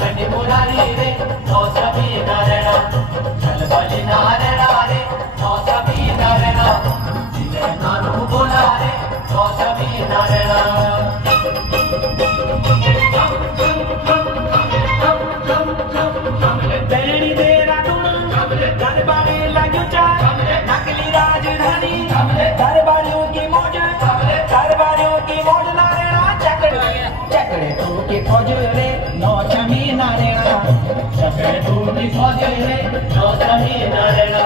कंडी मुरारी रे मौसमी नारायणा चल बली नारायणा रे मौसमी नारायणा दिले नानू बोला रे मौसमी नारायणा बेड़ी तेरा टूण दरबारे लाग्यो चार नकली राजधानी दरबारियों की मौज नारायणा चकड़े तू की फौज रे मौसमी नारायणा चकड़े तू की फौज रे मौसमी नारायणा